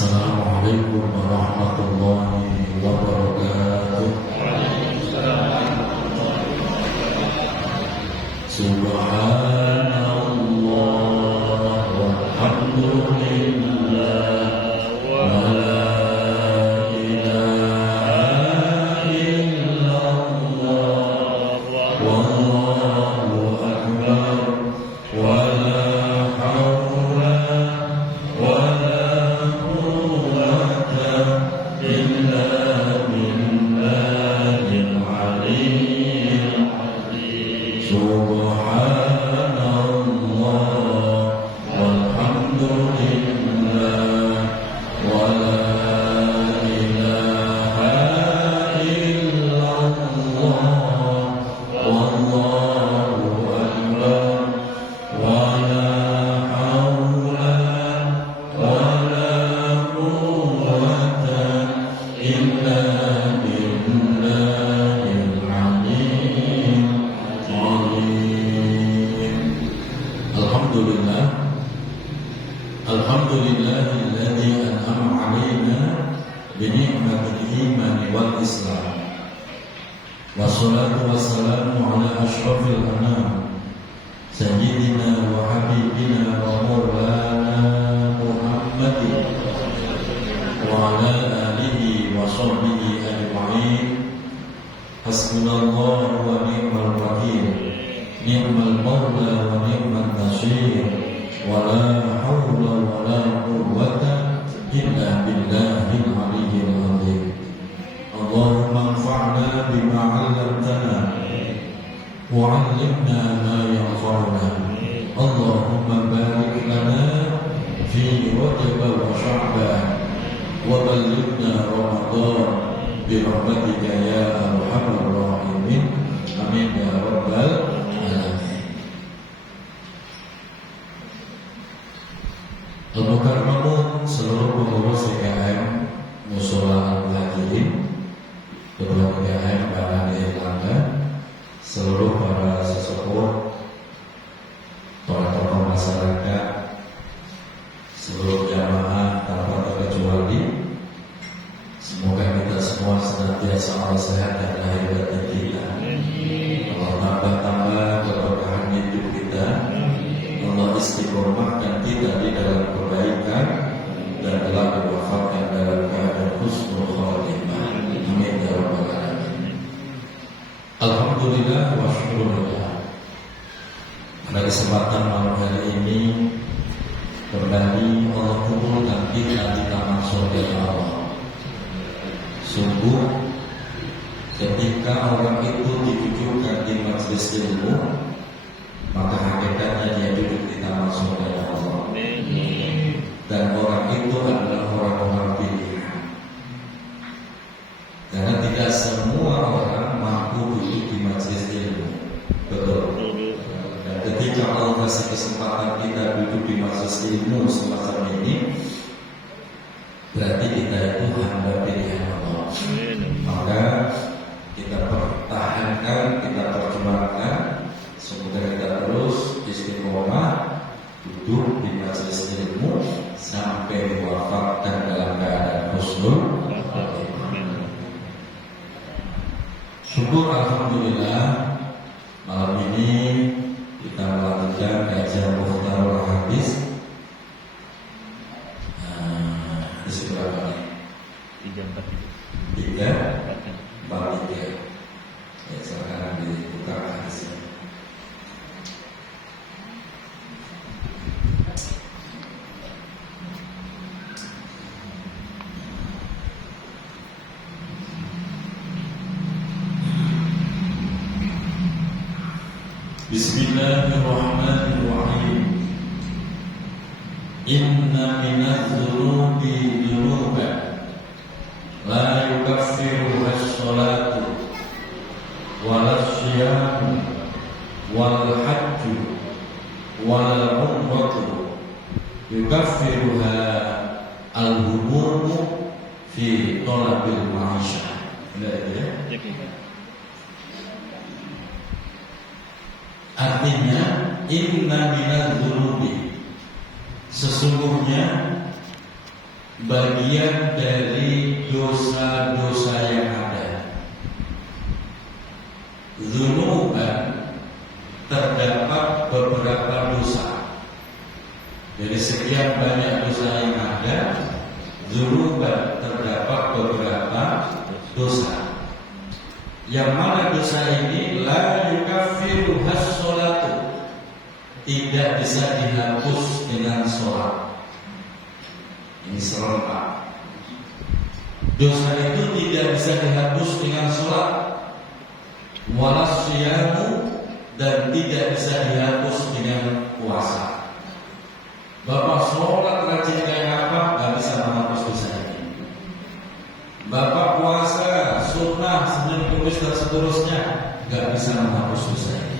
Assalamualaikum warahmatullahi wabarakatuh. Subhanallah walhamdulillah wa la ilaha illallah wallahu akbar wa la hawla wa la quwwata illa billahil aliyyil azim. Subhanallah walhamdulillah wa la ilaha illallah wallahu akbar wa la hawla wa la quwwata illa billahil aliyyil azim. Alhamdulillah, alhamdulillahilladzi an'ama 'alaina bi ni'matil iman wal islam. Wassalatu wassalamu ala asyrafil anam sayyidina wa habibina wa maulana Muhammadin wa ala alihi wa sahbihi ajma'in. Hasbunallahu wa ni'mal wakil, ni'mal maula wa ni'man nasir, wa la hawla wa la quwwata illa billahil aliyyil azim. Allahumma anfa'na bima 'allamtana wa 'allimna ma yanfa'una. Allahumma barik lana fi Rajab wa Sya'ban wa ballighna Ramadan bi rahmatika ya arhamar rahimin. Amin ya rabbal alamin. Al-Mukarramun, seluruh pengurus DKM Mushola Al-Muhajirin, Ketua DKM Bahan Erlangga, seluruh para sesepuh, para tokoh masyarakat, seluruh jamaah tanpa terkecuali, semoga kita semua senantiasa Allah sehat dan lahir batin kita. Allah tambah keberkahan hidup kita. Allah istiqomahkan kita di dalam kebaikan dan telah diwafatkan dalam keadaan husnul khatimah. Amin ya rabbal alamin. Alhamdulillah wa syukurulillah. Pada kesempatan malam hari ini kembali Allah kumpulkan kita di taman surga Allah. Sungguh ketika orang itu didudukkan di majelis ilmu, maka hakikatnya dia duduk di taman surga Allah. Dan orang itu adalah orang-orang pilihan. Karena tidak semua orang mampu duduk di majelis ilmu. Betul. Dan ketika Allah kasih kesempatan kita duduk di majelis ilmu semacam ini, berarti kita itu hamba pilihan Allah. Maka kita pertahankan, kita perjuangkan, semoga kita terus istiqomah duduk di majelis ilmu sampai diwafatkan dalam keadaan husnul khatimah. Syukur alhamdulillah, malam ini kita melanjutkan kajian Mukhtarul Hadis. Di berapa nih? 3:43. Ya, sekarang dibuka hadisnya. Bismillahirrahmanirrahim. Inna minadz-dzunubi dzunuban la yukaffiru as-salatu wal-syiyamu wal-hajju wal-umratu yukaffiruha al-humumu fi talabil ma'isyah. Artinya inna minadz-dzunubi, sesungguhnya bagian dari dosa-dosa yang ada. Dzunuban, terdapat beberapa dosa. Dari sekian banyak dosa yang ada, dzunuban, terdapat beberapa dosa. Yang mana dosa ini la yukaffiru has-sholatu, tidak bisa dihapus dengan sholat. Ini serempak. Dosa itu tidak bisa dihapus dengan sholat, walas siyamu, dan tidak bisa dihapus dengan puasa. Bapak sholat rajin kayak apa, gak bisa menghapus dosa ini. Bapak puasa sunnah Senin Kamis dan seterusnya, gak bisa menghapus dosa ini.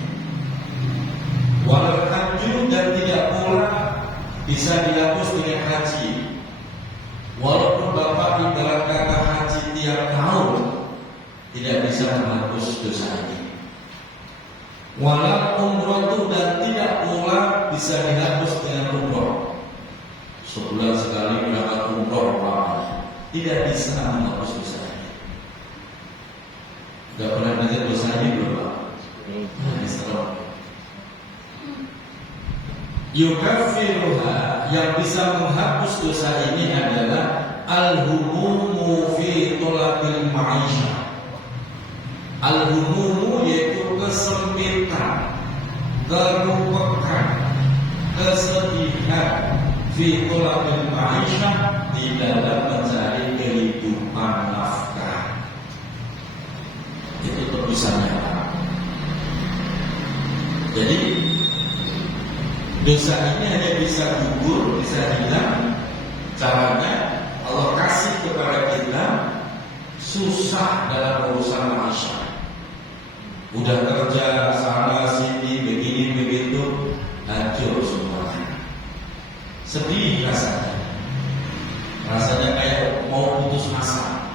Walau haji, dan tidak pula bisa dihapus dengan haji. Walaupun Bapak ibarat kata haji tiap tahun, tidak bisa menghapus dosa ini. Walau umroh itu, dan tidak pula bisa dihapus dengan umroh. Sebulan sekali berangkat umroh lamanya, tidak bisa menghapus dosa ini. Gak pernah dengar dosa ini belum Pak? Ini serem. Yukaffiruha, yang bisa menghapus dosa ini adalah al-humumu fi thalabil ma'isha. Al-humumu yaitu kesempitan, keruwekan, kesedihan fi thalabil ma'isha, di dalam mencari kehidupan nafkah. Itu tulisannya. Jadi dosa ini hanya bisa gugur, bisa hilang. Caranya Allah kasih kepada kita susah dalam urusan manusia. Udah kerja sana sini begini begitu, hancur semuanya. Sedih rasanya. Rasanya kayak mau putus asa.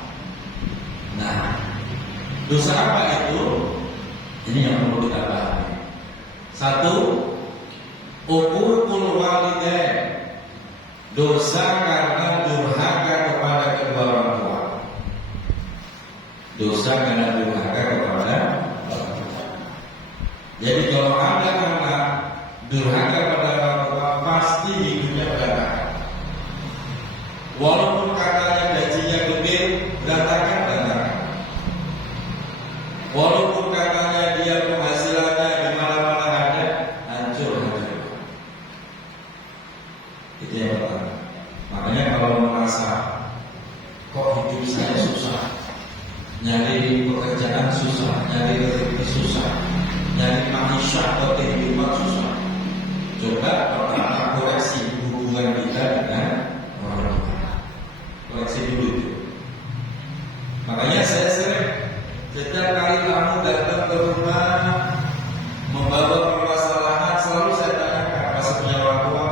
Nah, dosa apa itu? Ini yang perlu kita pahami. Satu, uququl walidain, dosa karena durhaka kepada kedua orang tua. Dosa karena durhaka kepada orang tua. Jadi kalau ada anak durhaka pada orang tua, pasti hidupnya berantakan. Walaupun katanya gajinya gede, berantakan. Walaupun katanya dia penghasilannya di mana-mana ada, hancur. Itu yang pertama. Makanya kalau merasa kok hidup saya susah, nyari pekerjaan susah, nyari rezeki susah, nyari manusia atau kehidupan susah, coba pertama koreksi hubungan kita dengan orang tua. Koreksi dulu itu. Makanya saya sering, setiap kali kamu datang ke rumah membawa permasalahan, selalu saya tanyakan, masih punya orang tua?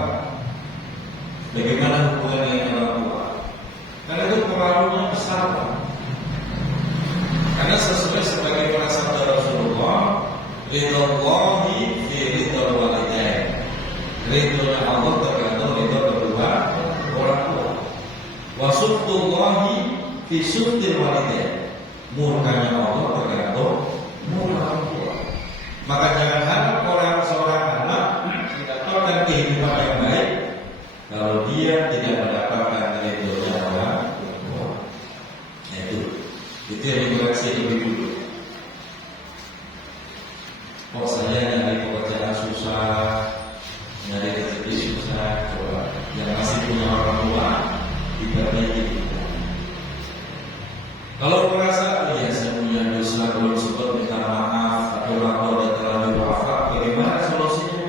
Bagaimana hubungan dengan orang tua? Karena itu pengaruhnya besar, Pak. Karena sesuai sebagaimana sabda Rasulullah, ridhallahi fi ridhal walidain. Ridhonya Allah tergantung ridho kedua orang tua. Wa suftullahi fi suftil walidain. Murkanya Allah tergantung murka orang tua. Maka jangan harap orang seorang anak mendapatkan kehidupan yang baik kalau dia tidak mendapatkan ridhonya orang tua. Itu yang dikoreksi lebih dulu. Kok saya nyari pekerjaan susah, nyari rezeki susah, coba yang masih punya orang tua diperbaiki. Kalau merasa oh ya saya punya dosa, belum sempat minta maaf, atau orang tua udah terlanjur wafat, bagaimana solusinya?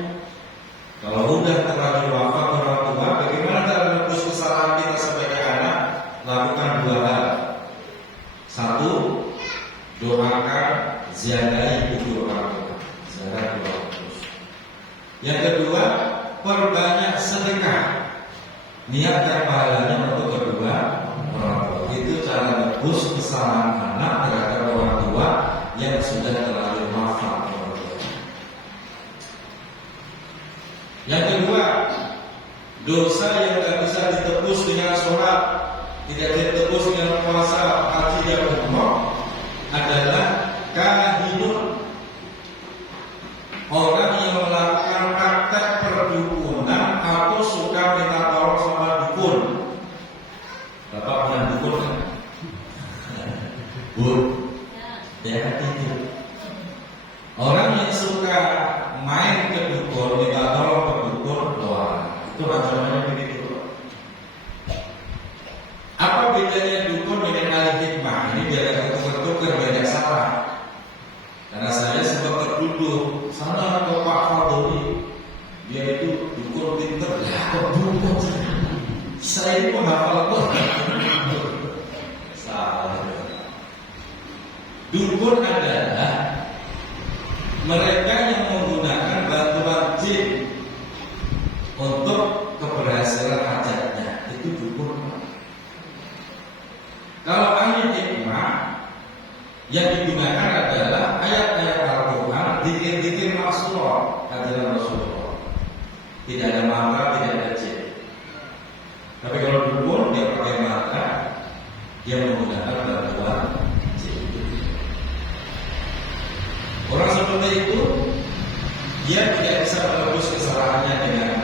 Kalau udah terlanjur wafat orang tua, bagaimana cara menebus kesalahan kita sebagai anak? Lakukan dua hal. Satu, doakan ziarahi kedua orang tua, ziarah kedua orang tua. Yang kedua, perbanyak sedekah. Niatkan pahalanya untuk kedua orang tua. Itu cara menebus kesalahan anak terhadap orang tua yang sudah terlanjur wafat. Yang kedua, dosa yang tidak bisa bisa ditebus dengan sholat, tidak ditebus dengan puasa, haji dan umrah adalah kahinun, orang yang melakukan praktek perdukunan atau suka minta tolong sama dukun. Bapak pernah dukun kan? Bu, ya kan itu. Orang yang suka main ke dukun, minta tolong ke dukun, wah, itu ancamannya begitu. Apa bedanya dukun dengan ahli hikmah? Ini biar tukar-tukar banyak salah. Karena saya sempat tertuduh sana ke Pak Fadoli, dia itu dukun pinter, ya kok dukun? Saya ini menghafal Quran. Salah. Dukun adalah mereka yang menggunakan bantuan jin untuk keberhasilan hajatnya, itu dukun. Kalau ahli hikmah yang digunakan adalah ayat-ayat Al-Quran, zikir-zikir Rasulullah, ajaran Rasulullah. Tidak ada mantra, tidak ada jin. Tapi kalau dukun dia pakai mantra, dia menggunakan bantuan jin. Orang seperti itu dia tidak bisa menebus kesalahannya dengan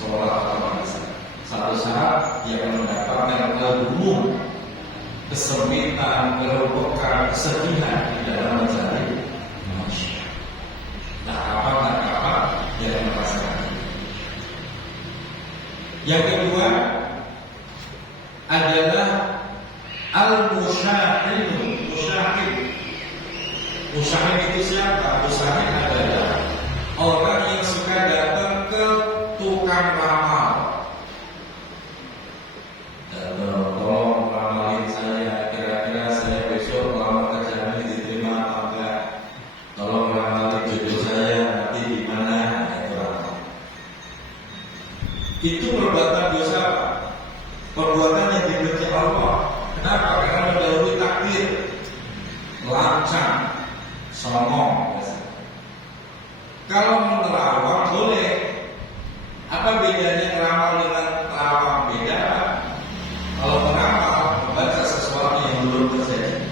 sholat atau puasa. Satu saat dia akan mendapatkan keluh, kesempitan, kerobokan, kesedihan di dalam mencari manusia. Tak apa dia akan merasakan. Yang kedua adalah al-musyahid. Musyahid itu siapa? Musyahid adalah orang yang suka datang ke tukang ramal. Dan tolong ramalin saya, kira-kira saya besok melamar kerjaan ini diterima atau enggak. Tolong ramalin jodoh saya nanti di mana? Itu ramal. Itu perbuatan dosa apa? Perbuatan yang dibenci Allah. Kenapa? Karena mendahului takdir, lancang, songong. Kalau menerawang boleh. Apa bedanya ngeramal dengan terawang? Beda. Kalau ngeramal membaca sesuatu yang belum terjadi.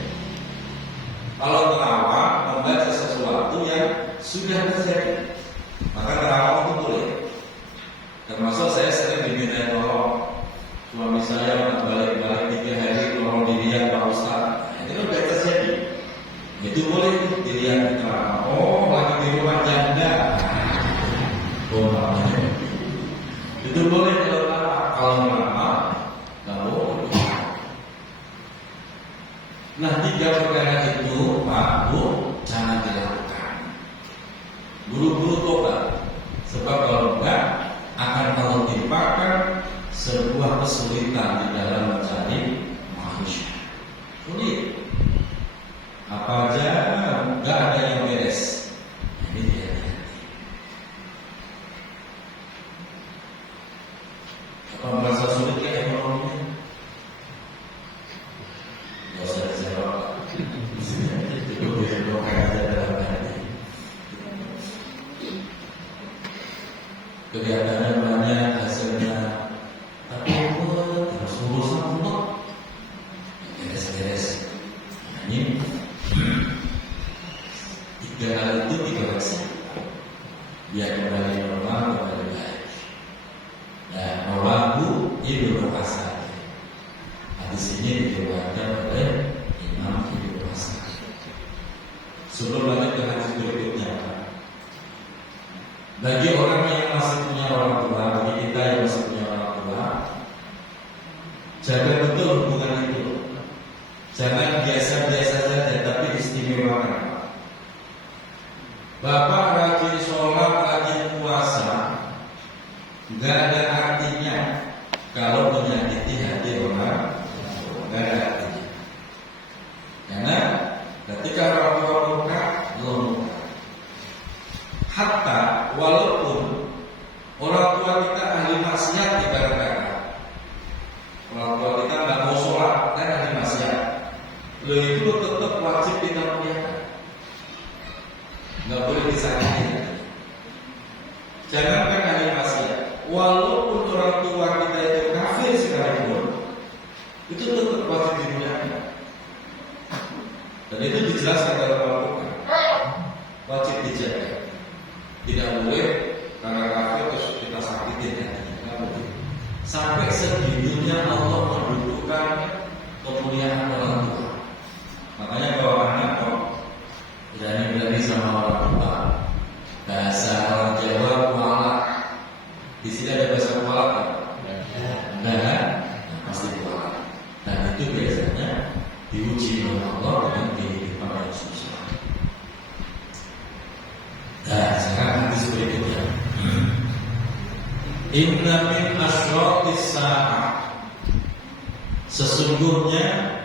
Kalau terawang membaca sesuatu yang sudah terjadi. Maka terawang itu boleh. Termasuk saya sering diminta tolong suami saya balik-balik 3 hari tolong dilihat Pak Ustaz. Itu kan sudah terjadi. Itu boleh dilihat di terawang. Oh, lagi di rumah janda. Oh, namanya. Itu boleh kalau lama, lalu. Nah, 3 perkara itu, Pak, Bu, jangan dilakukan. Buru-buru tobat. Sebab kalau enggak akan kalau timpakan sebuah kesulitan di dalam mencari manusia. Sulit. Apa aja enggak ada yang beres. Ini dia. Apa merasa sulit ya ekonominya? Gak usah dijawab. Itu biar doa aja dalam hati. Kelihatannya banyak hasilnya, tapi terus urusan untuk beres-beres. Ini 3 hal itu dikoreksi. Biar kembali normal, kembali baik. Nah, mawabu Ibnu Hasan. Hadis ini diriwayatkan oleh Imam Ibnu Hasan. Sebelum lanjut ke hadis berikutnya, bagi orang yang masih punya orang tua, bagi kita yang masih punya orang tua, jaga betul hubungan itu. Jangan biasa-biasa saja, tapi istimewakan. Bapak rajin sholat, rajin puasa, nggak ada artinya kalau menyakiti hati orang. Nggak ada artinya. Karena ketika orang tua luka, luka. Hatta walaupun orang tua kita ahli maksiat ibaratnya, orang tua kita nggak mau sholat dan ahli maksiat, lo itu tetap wajib kita muliakan. Nggak boleh disakiti. Jangankan ahli maksiat, walaupun orang tua kita itu kafir dijelaskan dalam Al-Quran, wajib dijaga. Tidak boleh karena kafir terus kita sakitin hatinya, nggak boleh. Sampai segitunya Allah mendudukkan kemuliaan orang tua. Makanya kalau anak kok berani sama orang tua, bahasa orang Jawa kuala. Di sini ada bahasa kuala kan? Enggak kan? Pasti kuala. Dan itu biasanya diuji oleh Allah dengan kehidupan yang susah. Nah, sekarang hadis berikutnya. Inna min asyratis sa'ah, sesungguhnya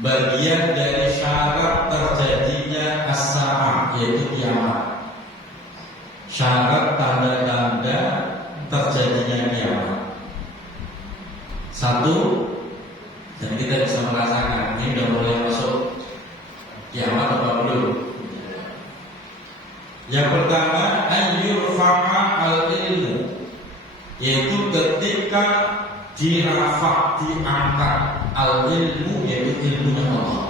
bagian dari syarat terjadinya as-sa'ah, yaitu kiamat. Syarat tanda-tanda terjadinya kiamat. Satu, dan kita bisa merasakan ini sudah mulai masuk kiamat apa belum? Yang pertama, ayyurfa'a al-ilmu, yaitu ketika diangkat al-ilmu, yaitu ilmunya Allah.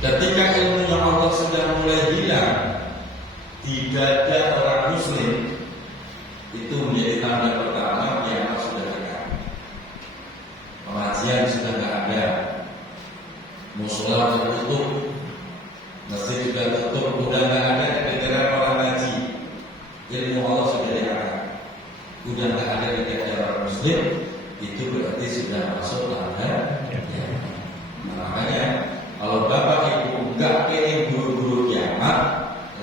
Ketika ilmunya Allah sudah mulai hilang di dada orang muslim, itu menjadi tanda pertama kiamat sudah dekat. Pengajian sudah tidak ada, mushola tertutup, masjid juga tutup, udah nggak ada kedengaran orang ngaji. Ilmu Allah sudah diangkat, udah nggak ada di dada orang muslim, itu berarti sudah masuk tanda kiamat. Nah, makanya kalau bapak ibu nggak pengen buru-buru kiamat,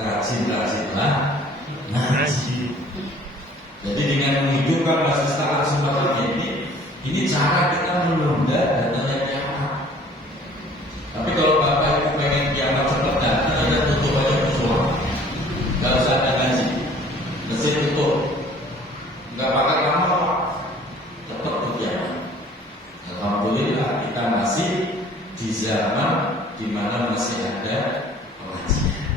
rajin-rajinlah ngaji. Jadi dengan menghidupkan masjid saat kesempatan ini cara kita menunda datangnya kiamat. Tapi kalau bapak ibu pengen kiamat cepat datang, ya tutup aja musola, nggak usah ada ngaji, masjid tutup, nggak pakai lama, cepat tuh kiamat. Alhamdulillah kita masih di zaman di mana masih ada pengajian.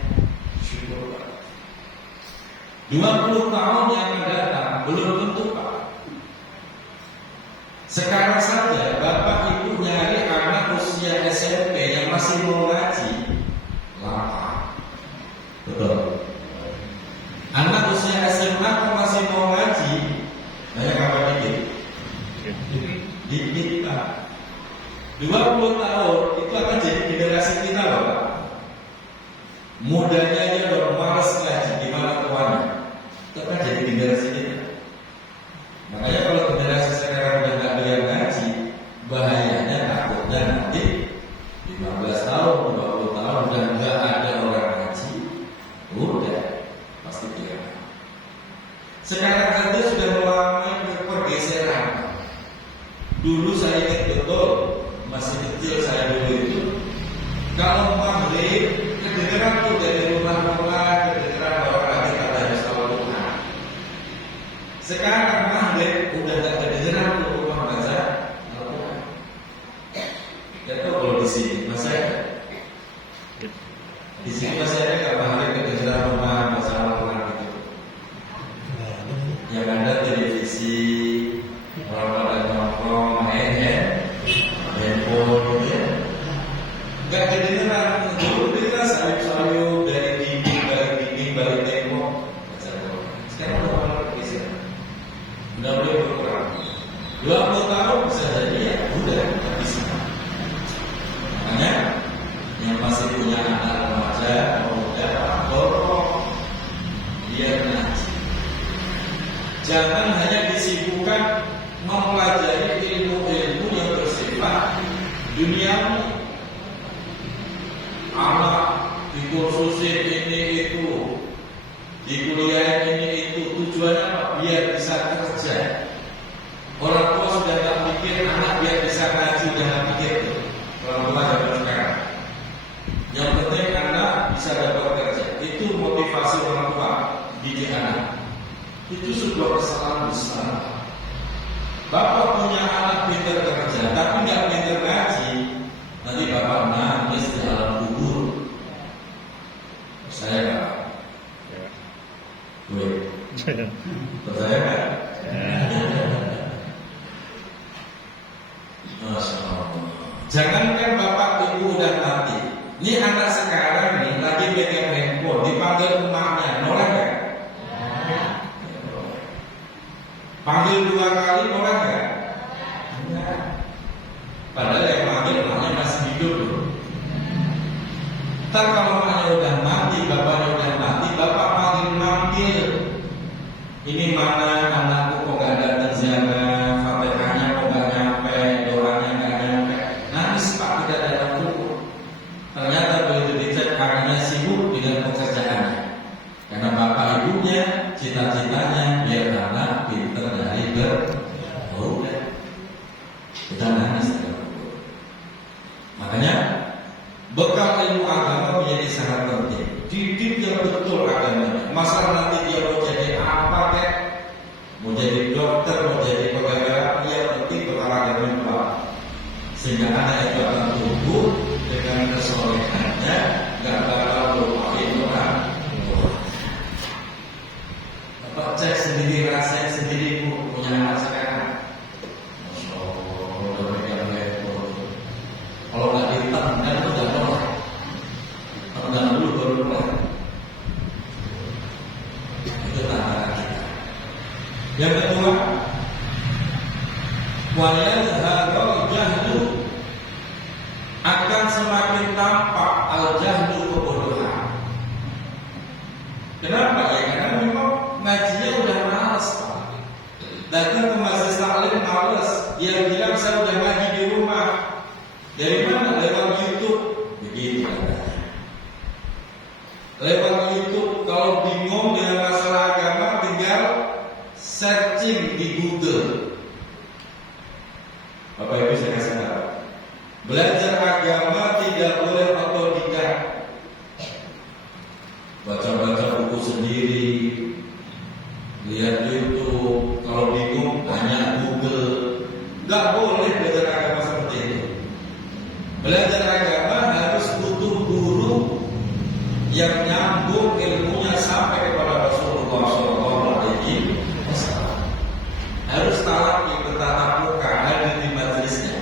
20 tahun yang akan datang belum tentu Pak. Sekarang saja bapak ibu nyari anak usia SMP yang masih mau ngaji, lama. Betul. Anak usia SMA yang masih mau ngaji, banyak apa dikit? Dikit Pak. 20 tahun itu akan jadi generasi kita Pak. Mudanya aja udah malas ngaji, gimana tuannya? Itu kan jadi generasi kita. Makanya kalau generasi sekarang udah nggak ada yang ngaji, bahayanya takutnya nanti 15 tahun, 20 tahun udah nggak ada orang ngaji, udah pasti dia. Sekarang saja sudah mengalami pergeseran. Dulu saya ingat betul, masih kecil saya dulu itu, kalau maghrib kedengeran tuh dari rumah-rumah, kedengeran orang lagi kata habis awal Tuhan. Sekarang maghrib udah gak kedengeran tuh rumah baca Al-Quran. Ya tahu kalau di sini masih ada. Di sini masih ada nggak maghrib kedengeran rumah baca Al-Quran gitu? Yang ada televisi, orang pada nongkrong, main handphone, ya. Gak kedengeran. Dulu kita sayup-sayup dari dinding balik tembok. Sekarang udah mulai bergeser, udah mulai berkurang. 20 tahun bisa jadi ya udah nggak bisa. Makanya yang masih punya anak remaja, muda, dorong dia ngaji. Jangan hanya disibukkan mempelajari ilmu-ilmu yang bersifat duniawi. Anak dikursusin ini itu, di kuliah ini itu, tujuannya apa? Biar bisa kerja. Orang tua sudah tak pikir anak biar bisa ngaji, jangan pikir orang tua zaman sekarang. Yang penting anak bisa dapat kerja. Itu motivasi orang tua didik anak. Itu sebuah kesalahan besar. Bapak punya anak pintar kerja, tapi nggak pintar ngaji, nanti bapak nangis di alam kubur. Saya nggak. Gue percaya nggak? Masya Allah. Jangankan bapak ibu udah mati, Ini anak sekarang nih lagi pegang handphone, dipanggil emaknya, nolak nggak? Panggil 2 kali, nolak nggak? Enggak. Padahal yang panggil emaknya masih hidup loh. Ntar kalau emaknya udah mati, bapaknya udah mati, bapak manggil. Ini mana anakku kok gak datang ziarah, Fatihahnya kok gak nyampe, doanya gak nyampe. Nangis pak tidak datang pukul. Ternyata begitu dicek karena sibuk dengan pekerjaannya. Karena bapak ibunya cita-citanya biar anak pinter dari udah. Kita nangis dalam pukul. Makanya bekal ilmu agama menjadi sangat penting. Didik yang betul agamanya. Masalah nanti dia mau jadi apa kek, mau jadi dokter, mau jadi pegawai, yang penting bekal agamanya kuat. Sehingga anak itu akan tumbuh dengan kesolehannya, nggak bakal lupain orang tua. Bapak cek sendiri, rasain sendiri punya anak sekarang. Masya Allah, udah pegang laptop. Kalau nggak ditendang itu udah nolak. Tendang dulu baru nolak. Itu tantangan kita. Yang kedua, wayadharul jahlu, akan semakin tampak al-jahlu, kebodohan. Kenapa ya? Karena memang ngajinya udah males. Datang ke masjid taklim males. Dia bilang saya udah ngaji di rumah. Dari mana? Lewat YouTube. Begitu katanya. Lewat YouTube. Kalau bingung dengan masalah agama, tinggal searching di Google. Bapak Ibu saya kasih tahu. Belajar agama tidak boleh otodidak. Baca-baca buku sendiri, lihat YouTube. Kalau bingung tanya Google. Nggak boleh belajar agama seperti itu. Belajar agama harus butuh guru yang nyambung ilmunya sampai kepada Rasulullah SAW. Harus talaki, bertatap muka, hadir di majelisnya.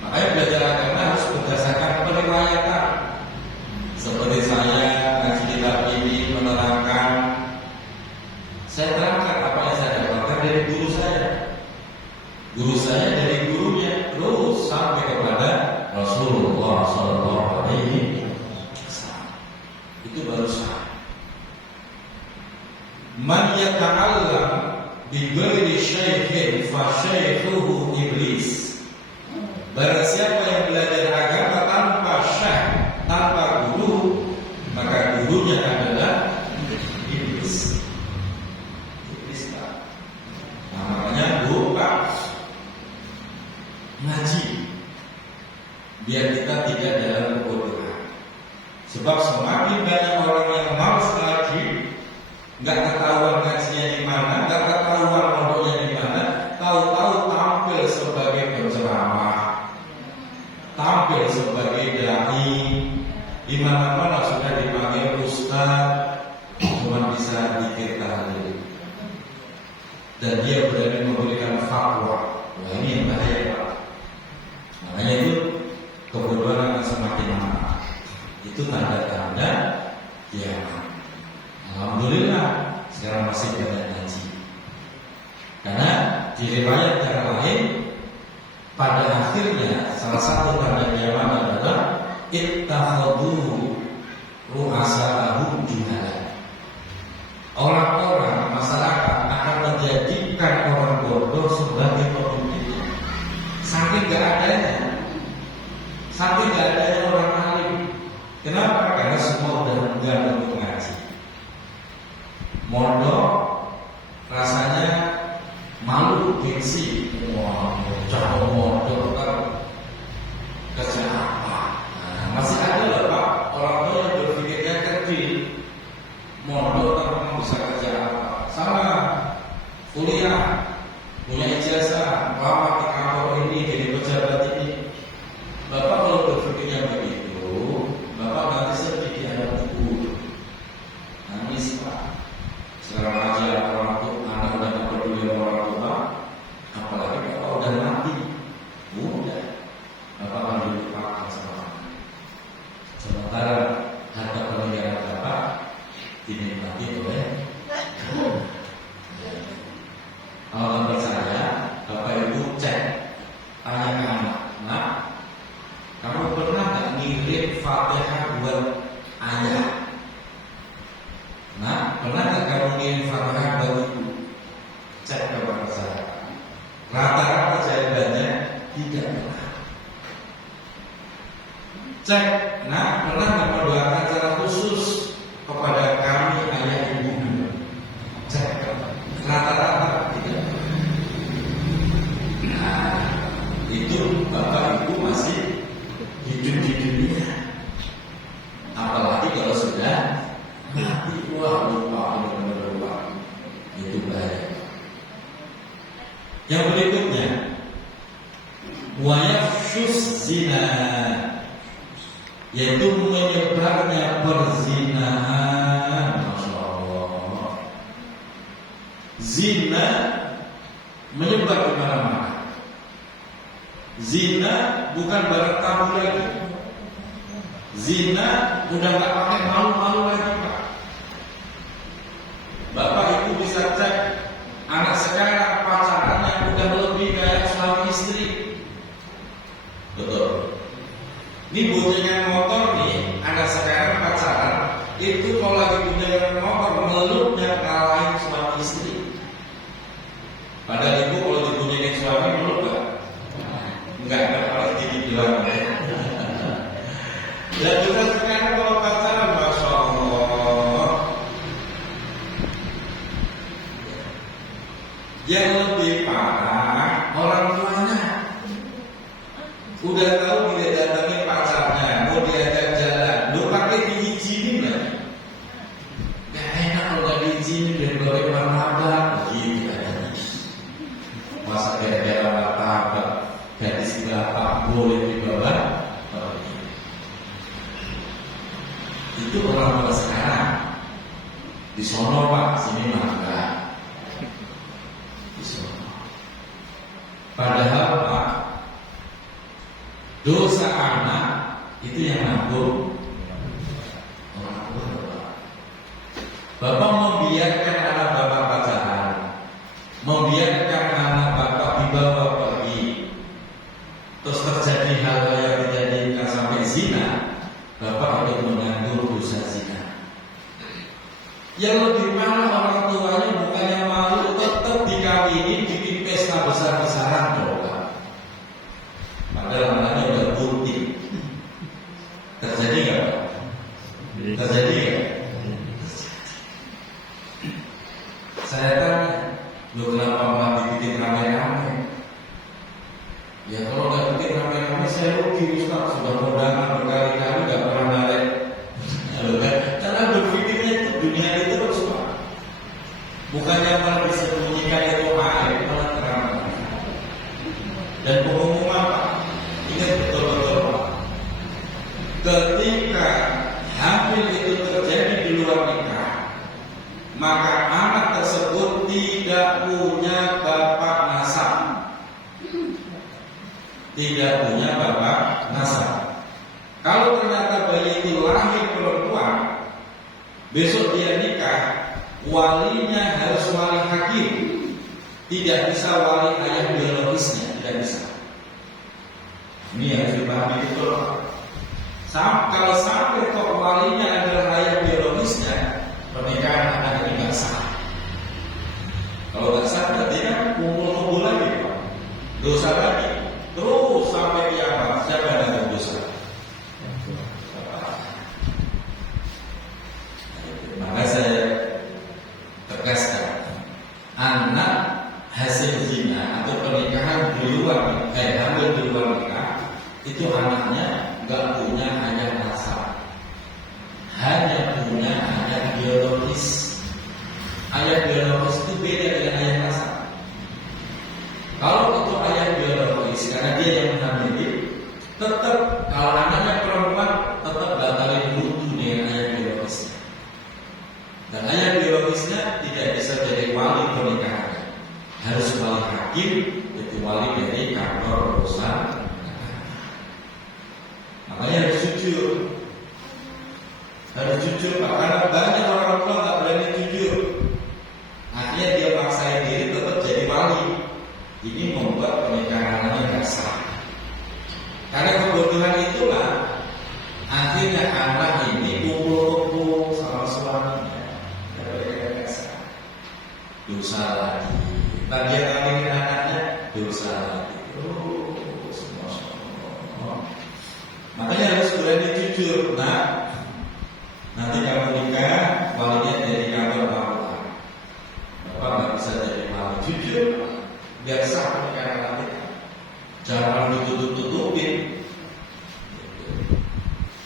Makanya belajar agama harus berdasarkan periwayatan. Seperti saya ngaji kitab ini menerangkan, saya terangkan apa yang saya dapatkan dari guru saya. Guru saya dari gurunya, terus sampai kepada Rasulullah SAW. Itu baru sah. Man yata'allam bi ghairi syaikhin fa syaikhuhu iblis. Barang siapa yang belajar agama tanpa syekh, tanpa guru, maka gurunya adalah iblis. Iblis Pak. Nah, makanya Pak ngaji biar kita tidak dalam kebodohan. Sebab semakin banyak orang yang malas ngaji, nggak ketahuan ngajinya di mana, nggak ketahuan pondoknya di mana, tahu-tahu tampil sebagai penceramah, tampil sebagai dai, di mana-mana sudah dipanggil ustaz, cuma bisa dikir tahlil. Dan dia berani memberikan fatwa. Wah, ini yang bahaya Pak. Makanya itu kebodohan akan semakin lama. Itu tanda-tanda kiamat. Alhamdulillah sekarang masih banyak ngaji. Karena di riwayat yang lain, pada akhirnya salah satu tanda kiamat adalah ittakhadhu ru'asa'ahum juhala. Orang-orang masyarakat akan menjadikan orang bodoh sebagai pemimpin. Saking gak adanya, saking gak adanya orang alim. Kenapa? Karena semua udah enggan untuk ngaji. Mondok rasanya malu, gengsi. Wah, bocah mondok kan kerja apa? Nah, masih ada loh Pak, orang tua yang berpikirnya kecil. Mondok kan bisa kerja apa? Sama, kuliah, punya ijazah, lama di kantor ini, jadi pejabat ini. Bapak kalau berpikirnya begitu, Bapak nanti sedih di hadapan ibu. Nangis Pak. Sekarang aja orang tua, anak udah tak peduli orang tua, apalagi Bapak udah mati. ayah. Nah, pernah nggak kamu ngirim Fatihah buat ibu? Cek kepada saya. Rata-rata jawabannya tidak pernah. Cek, nah pernah nggak mendoakan secara khusus kepada kami ayah ibu? Cek, rata-rata tidak pernah. Nah, itu bapak ibu masih hidup di dunia. Apalagi kalau sudah mati, wah lupa. Itu bahaya. Yang berikutnya, wayafshus zina, yaitu menyebarnya perzinahan. Masya Allah. Zina menyebar di mana-mana. Zina bukan barang tabu lagi. Zina udah gak pakai malu-malu lagi, Pak. Bapak ibu bisa cek anak sekarang pacarannya udah lebih kayak suami istri. Betul. Ini boncengan motor nih, anak sekarang pacaran itu kalau lagi boncengan motor meluknya kalahin suami istri. Padahal ibu kalau diboncenin suami meluk gak? Enggak harus dibilang. Dan kita sekarang kalau pacaran, Masya Allah, yang lebih parah orang tuanya udah tahu tidak datangi pacarnya, mau diajak jalan, lu pakai diizinin lagi. Gak enak kalau gak diizinin dari bawah martabak, gitu katanya. Masa gara-gara martabak gadis bapak boleh dibawa? Itu orang tua sekarang. Di sono Pak, sini mah enggak. Di sono. Padahal Pak, dosa anak itu yang nanggung orang tua Pak. Bapak membiarkan anak bapak pacaran, membiarkan anak bapak dibawa pergi, terus terjadi hal-hal yang tidak diinginkan sampai zina. Bapak untuk menanggung dosa zina. Yang lebih parah orang tuanya bukannya malu, tetap dikawinin, bikin pesta besar-besaran coba. Padahal anaknya udah bunting. Terjadi nggak Pak? Terjadi nggak? Saya tanya, lu kenapa malah dibikin rame-rame? Ya kalau nggak bikin rame-rame saya rugi Ustaz, sudah kondangan berkali-kali nggak pernah narik. Karena berpikirnya itu dunia itu terus Pak. Bukannya malah disembunyikan itu air, malah terang. Dan pengumuman Pak, ingat betul-betul Pak, ketika hamil itu terjadi di luar nikah, maka anak tersebut tidak punya bapak nasab. Tidak punya bapak nasab. Kalau ternyata bayi itu lahir perempuan, besok dia nikah, walinya harus wali hakim. Tidak bisa wali ayah biologisnya, tidak bisa. Ini harus dipahami betul. Kalau sampai kok walinya adalah ayah biologisnya, pernikahan anak ini nggak sah. Kalau nggak sah berarti kan kumpul-kumpul lagi Pak, dosa lagi. Terus sampai kiamat, siapa yang akan dosa? Maka saya tegaskan, anak hasil zina atau pernikahan di luar hamil di luar nikah, itu anaknya nggak punya ayah nasab, hanya punya ayah biologis. Ayah biologis itu beda dengan ayah nasab. Kalau itu ayah biologis, karena dia yang menghamili, tetap kalau anaknya perempuan tetap batalin wudhu dengan ayah biologisnya. Dan ayah biologisnya tidak bisa jadi wali pernikahannya, harus wali hakim, itu wali dari kantor urusan. Makanya harus jujur, Pak, karena banyak orang tua nggak berani jujur. Akhirnya dia paksain diri tetap jadi wali. Ini membuat pernikahan anaknya nggak sah. Karena kebodohan itulah akhirnya anak ini kumpul dosa lagi. Bagi yang kawinin anaknya, dosa lagi. Masya Allah. Makanya harus berani jujur. Nah, nanti kamu nikah, walinya jadi kantor kamu. Bapak nggak bisa jadi wali. Jujur, biar sah pernikahan nanti. Jangan ditutup-tutupin.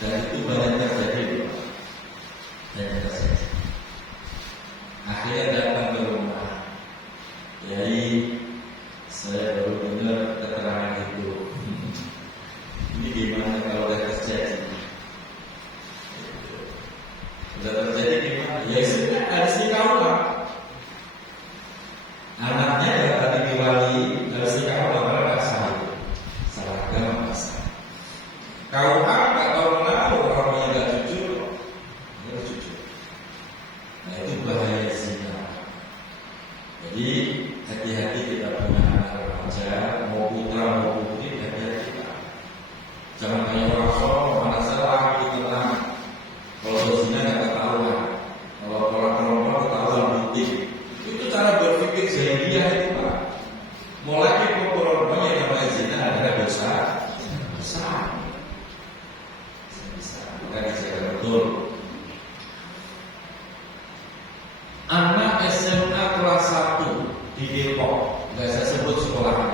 Dan itu banyak terjadi. Banyak terjadi. Akhirnya datang ke rumah. Jadi saya baru dengar keterangan itu. Ini gimana kalau udah terjadi? Udah terjadi gimana? Ya sudah, harus dikawal. Anaknya ya tadi diwali harus dikawal karena nggak sah. Salah agama nggak sah. Kau nggak tahu kenapa orangnya nggak jujur, nggak jujur. Nah itu bahaya zina. Jadi hati-hati kita punya anak remaja, mau putra mau putri, hati-hati kita. Jangan kayak orang Solo, mana salah kita tenang. Kalau berzina nggak ketahuan, kalau orang perempuan ketahuan putih. Itu cara berpikir jahiliyah itu Pak. Mulai ke perempuan yang namanya zina adalah dosa besar. Maka dijaga betul. Anak SMA kelas 1 di Depok, nggak saya sebut sekolahnya,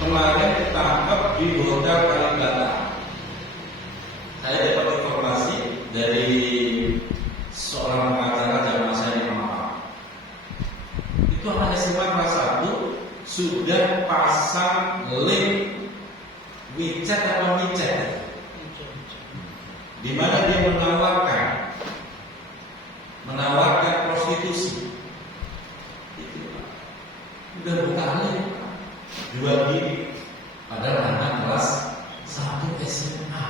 kemarin ditangkap di Hotel Kalibata. Saya dapat informasi dari seorang pengacara jamaah saya di Mampang. Itu anak SMA kelas 1 sudah pasang link WeChat atau WeChat, di mana dia menawarkan prostitusi. Itu Pak. Udah berkali jual diri. Padahal anak kelas 1 SMA.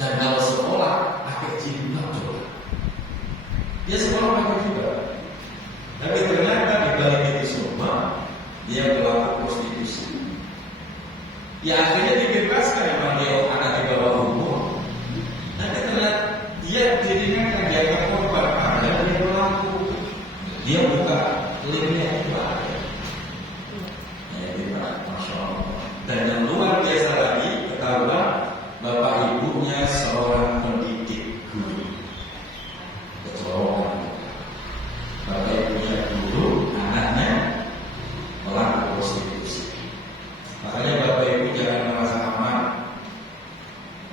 Dan kalau sekolah pakai jilbab coba. Dia sekolah pakai jilbab. Tapi ternyata di balik itu semua dia pelaku prostitusi. Ya akhirnya dibebaskan memang dia anak di bawah umur. Tapi ternyata dia dirinya kan dianggap korban, padahal dia pelaku. Dia buka linknya itu ada. Ya itu Pak, Masya Allah. Dan yang luar biasa lagi, ketahuan bapak ibunya seorang pendidik guru. Kecolongan. Bapak ibunya guru, anaknya pelaku prostitusi. Makanya bapak ibu jangan merasa aman.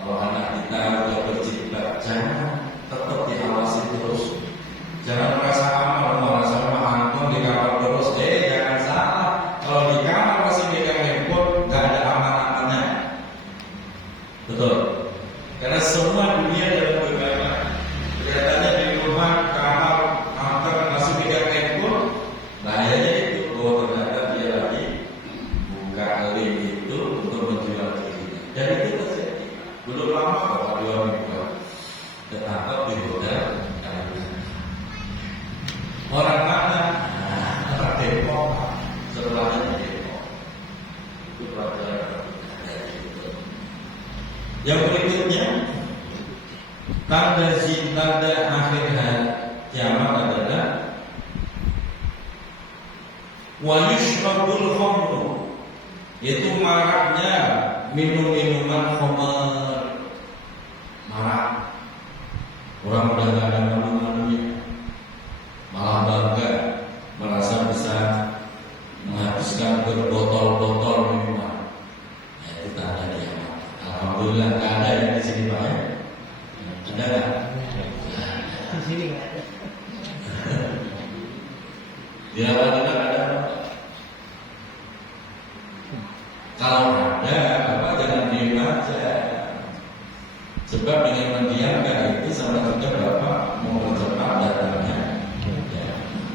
Kalau anak kita udah berjilbab, jangan, tetap diawasi terus. Jangan merasa aman, merasa mengangkung di kamar terus. Jangan salah. Kalau di kamar masih megang handphone, nggak ada aman-amannya. Betul. Karena semua dunia dalam beragama. Kelihatannya di rumah, kamar, kantor masih megang handphone. Bahayanya itu, ternyata dia lagi buka link itu untuk menjual dirinya. Dan itu terjadi. Belum lama kok, 2 minggu ketangkap di hotel Kalibata. Orang mana? Orang Depok. Setelahnya di Depok. Itu pelajaran. Yang berikutnya, tanda akhir kiamat adalah wa yushrabul khamru, itu maraknya minum-minuman khamr. Marak. Orang udah gak ada malu-malunya, malah bangga, merasa bisa menghabiskan berbotol-botol minuman. Nah, itu tanda kiamat. Alhamdulillah gak ada yang di sini Pak. Ada nggak? Di sini nggak ada. Di Alhamdulillah ada. Kalau ada, Bapak jangan diem aja. Sebab dengan mendiamkan itu sama juga Bapak mempercepat datangnya.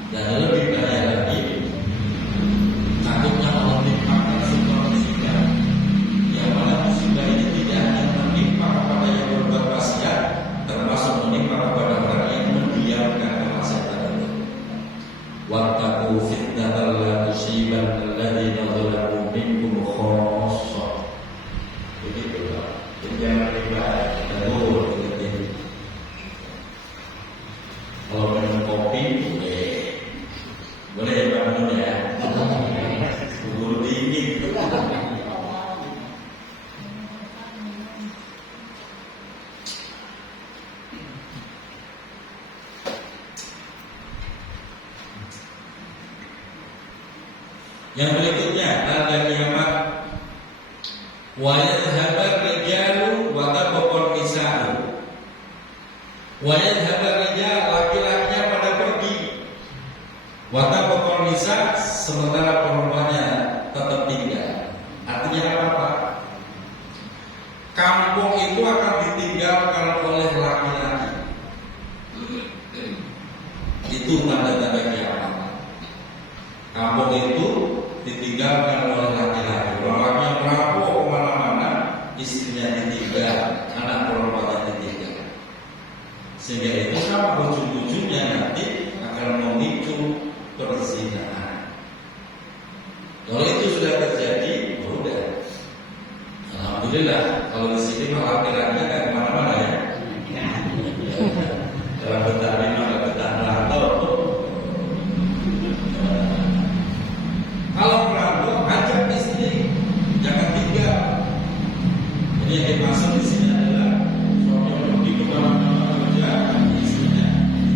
Dan lebih bahaya lagi, takutnya Allah limpahkan sebuah musibah. Yang mana musibah ini tidak hanya menimpa kepada yang berbuat maksiat, termasuk menimpa kepada orang yang mendiamkan kemaksiatan itu. Wattaqu fitnatan la tusibanna alladziina zalamu minkum khassah. Begitu Pak. Jangan riba dan begitu. Yang berikutnya tanda kiamat. Wa yadhhabar rijalu wa tabaqan nisa'u. Wa yadhhabar rijal, laki-lakinya pada pergi. Wa tabaqan nisa', sementara perempuannya tetap tinggal. Artinya apa? Kampung itu akan ditinggalkan oleh laki-laki. Itu tanda-tanda kiamat. Kampung itu ditinggalkan oleh laki-laki. Orangnya merampok kemana-mana, istrinya ditinggal, anak perempuannya ditinggal. Sehingga itu sama ujung-ujungnya nanti akan memicu perzinahan. Kalau itu sudah terjadi, udah. Alhamdulillah. Kalau di sini mah laki-lakinya nggak kemana-mana ya. Kalau Betawi mah nggak betah merantau. Kalau merantau, ajak istri, jangan tinggal. Jadi yang dimaksud di sini adalah suami pergi ke mana-mana kerja, istrinya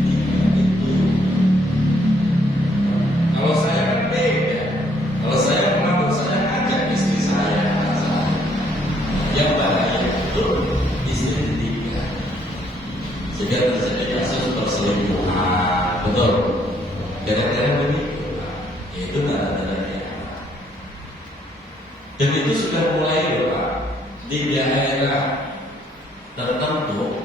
tinggal itu. Kalau saya kan beda. Kalau saya merantau, saya ajak istri saya, anak saya. Yang bahaya itu istri ditinggal, sehingga terjadi kasus perselingkuhan. Betul. Gara-gara begitu, itu tanda-tanda kiamat. Dan itu sudah mulai, Pak, di daerah tertentu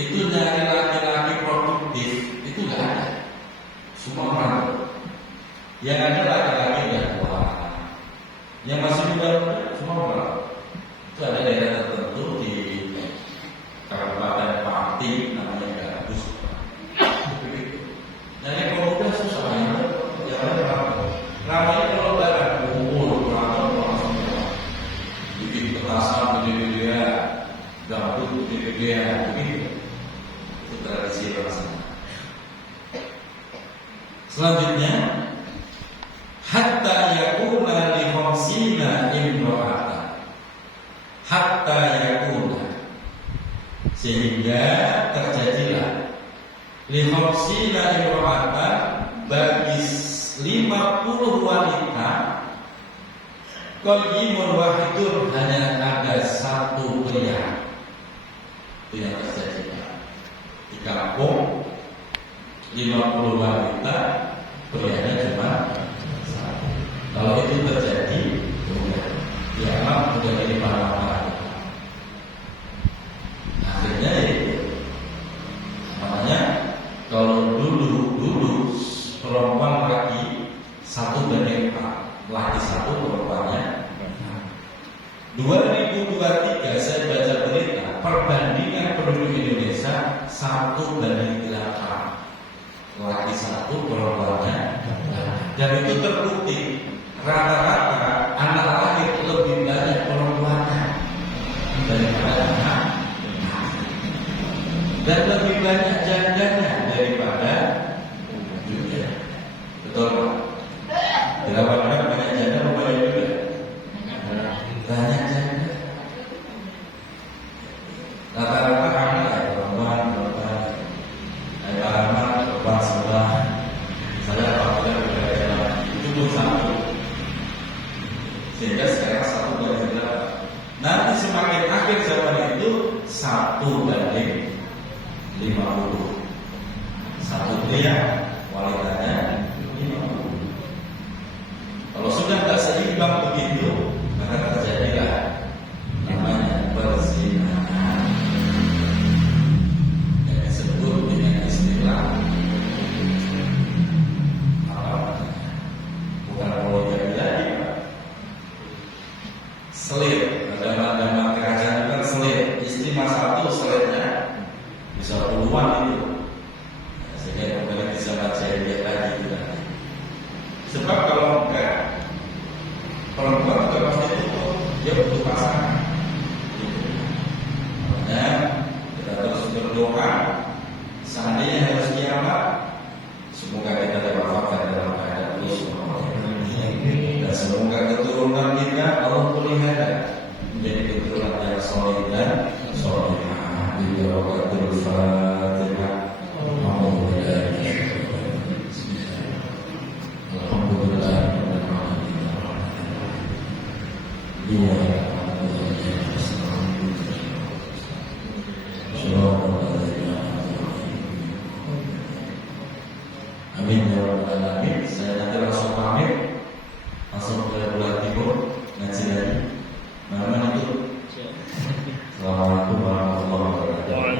itu nyari laki-laki produktif itu nggak ada, semua merantau. Yang ada laki-laki yang tua, yang masih muda semua merantau. Itu ada daerah tertentu di Kabupaten Pati, namanya Gabus. Nyari pemuda susah ya, jangan merantau. Ramai kalau barang kumpul, merantau semua. Bikin petasan gede-gede, gambut gede-gede, begitu. Itu tradisi rasanya. Selanjutnya, hatta yakuna li khamsina imra'atan. Hatta yakuna, sehingga terjadilah li khamsina imra'atan, bagi 50 wanita, qayyimun wahidun, hanya ada satu pria. Itu yang terjadi di kampung. 50 wanita, prianya cuma satu. Kalau itu terjadi, kiamat sudah jadi pahlawan. Akhirnya itu namanya, kalau dulu perempuan laki 1:4, laki 1, perempuannya 2023 saya baca berita perbandingan penduduk Indonesia 1:8, laki 1, perempuannya. Dan itu terbukti rata-rata anak lahir lebih banyak perempuannya daripada anak, dan lebih banyak jandanya daripada juga. Betul Pak? Dilaporkan banyak janda, banyak juga. Banyak janda. Rata-rata anak ya perempuan. Perempuan sebelah. Saya apabila berada itu pun satu. Sehingga sekarang 1:8. Nanti semakin akhir zaman itu 1:50. Satu pria, wanitanya 50. Kalau sudah tak seimbang begitu, maka terjadilah namanya perzinahan, yang disebut dengan istilah apa? Bukan poligami lagi, Pak. Selir. Zaman kerajaan itu kan selir. Istri mas satu, selirnya bisa puluhan itu. Sehingga kembali bisa baca dia lagi juga. Sebab kalau enggak, perempuan juga pasti itu dia butuh pasangan. Makanya kita terus berdoa, seandainya harus kiamat, semoga kita diwafatkan dalam keadaan khusyuk, dan semoga keturunan kita Allah pelihara menjadi keturunan yang soleh dan solehah. Billahi Fatihah. Alhamdulillah. Iya. Amin ya rabbal alamin. Saya nanti